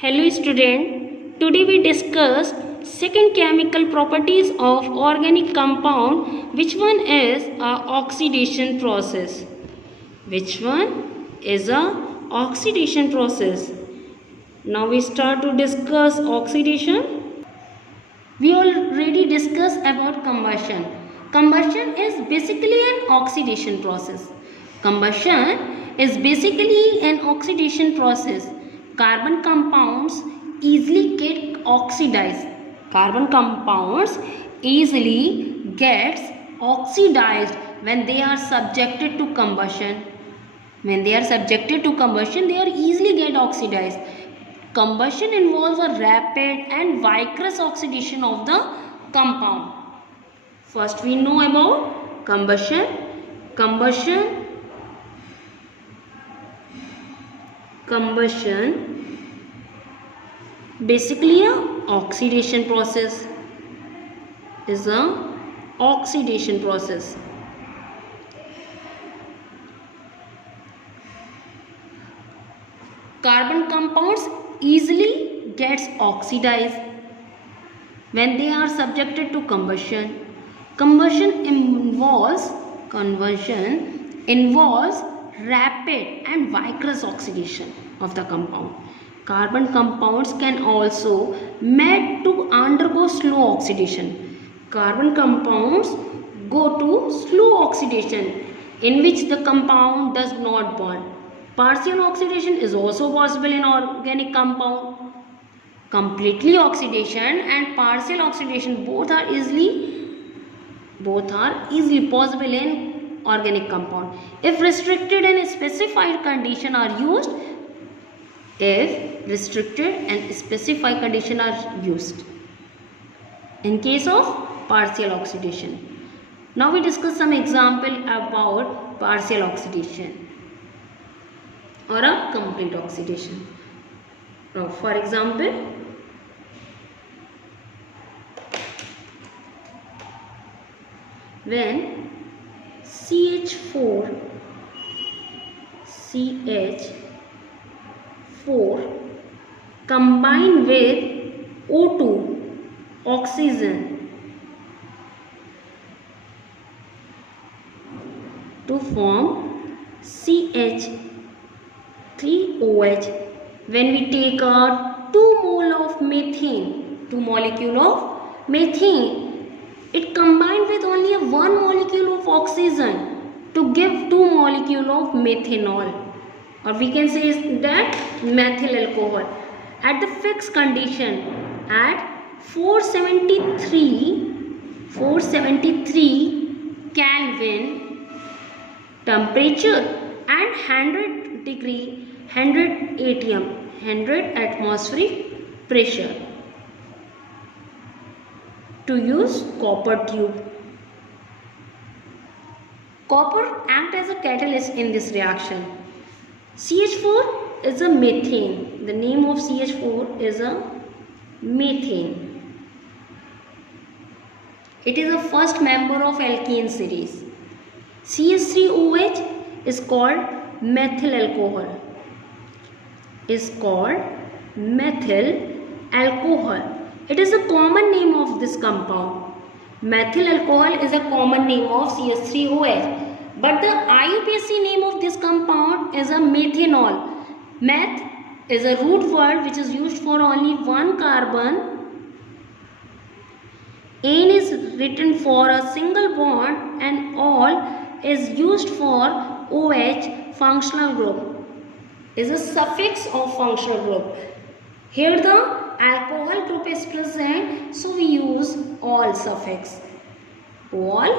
Hello student, today we discuss second chemical properties of organic compound. Which one is a oxidation process? Which one is a oxidation process? Now we start to discuss oxidation. We already discussed about combustion. Combustion is basically an oxidation process. Combustion is basically an oxidation process. Carbon compounds easily get oxidized. Carbon compounds easily gets oxidized when they are subjected to combustion. When they are subjected to combustion, they are easily get oxidized. Combustion involves a rapid and vigorous oxidation of the compound. First we know about combustion. Combustion basically a oxidation process. Is a oxidation process. Carbon compounds easily gets oxidized when they are subjected to combustion. Conversion involves rapid and vigorous oxidation of the compound. Carbon compounds can also made to undergo slow oxidation. Carbon compounds go to slow oxidation in which the compound does not burn. Partial oxidation is also possible in organic compound. Completely oxidation and partial oxidation both are easily possible in organic compound if restricted and specified conditions are used. In case of partial oxidation. Now we discuss some example about partial oxidation or a complete oxidation. Now, for example, when CH4 combine with O2 oxygen to form CH3OH. When we take out 2 molecule of methane, it combined with only 1 molecule of oxygen to give 2 molecule of methanol, or we can say that methyl alcohol. At the fixed condition at 473 Kelvin temperature and 100 atmospheric pressure, to use copper tube. Copper acts as a catalyst in this reaction. CH4 is a methane. The name of CH4 is a methane. It is the first member of alkene series. CH3OH is called methyl alcohol. It is a common name of this compound. Methyl alcohol is a common name of CH3OH, but the IUPAC name of this compound is a methanol. Meth is a root word which is used for only one carbon. N is written for a single bond and all is used for OH functional group. Is a suffix of functional group. Here the alcohol group is present, so we use all suffix. All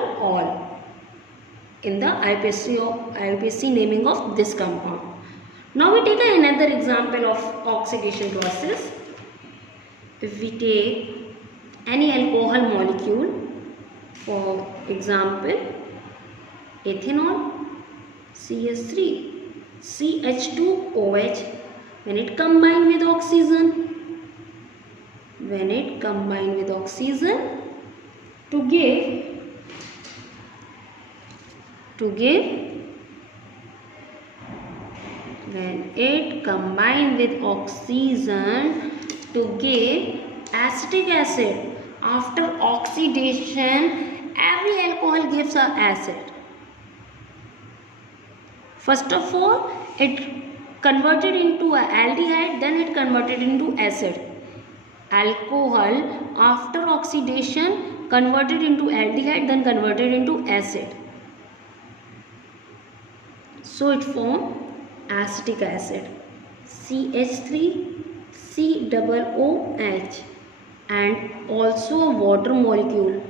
in the IUPAC naming of this compound. Now we take another example of oxidation process. If we take any alcohol molecule, for example ethanol, CH2OH, when it combine with oxygen to give when it combine with oxygen to give acetic acid. After oxidation, every alcohol gives a acid. First of all, it converted into a aldehyde, then it converted into acid. Alcohol after oxidation converted into aldehyde, then converted into acid. So it formed acetic acid, CH3COOH, and also a water molecule,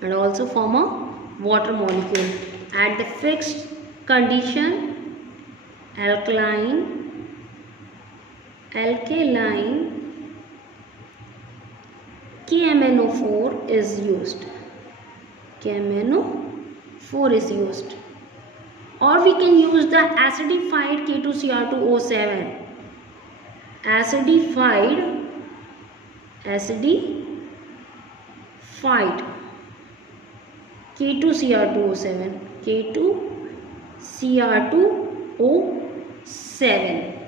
and also form a water molecule at the fixed condition. Alkaline KMnO4 is used. KMnO4 is used. Or we can use the acidified K2Cr2O7. Acidified K2Cr2O7. K2Cr2O7.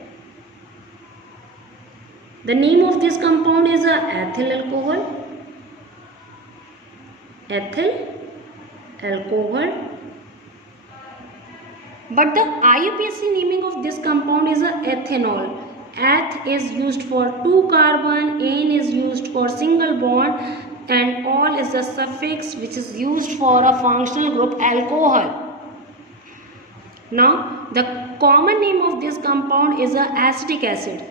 The name of this compound is a ethyl alcohol. But the IUPAC naming of this compound is a ethanol. Eth is used for 2 carbon, N is used for single bond, and ol is the suffix which is used for a functional group alcohol. Now, the common name of this compound is a acetic acid.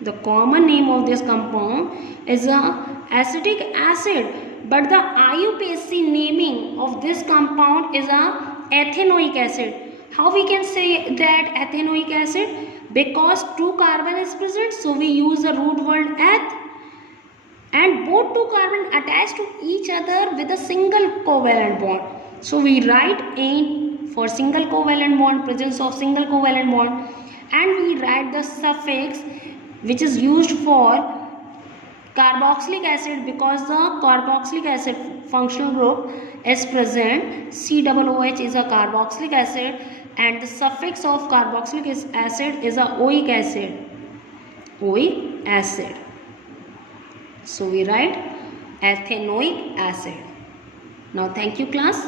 The common name of this compound is a acetic acid, but the IUPAC naming of this compound is a ethanoic acid. How we can say that ethanoic acid? Because 2 carbon is present, so we use the root word eth, and both 2 carbon attached to each other with a single covalent bond. So we write N for single covalent bond, presence of single covalent bond, and we write the suffix which is used for carboxylic acid, because the carboxylic acid functional group is present. COOH is a carboxylic acid, and the suffix of carboxylic acid is a oic acid. So we write ethanoic acid. Now thank you class.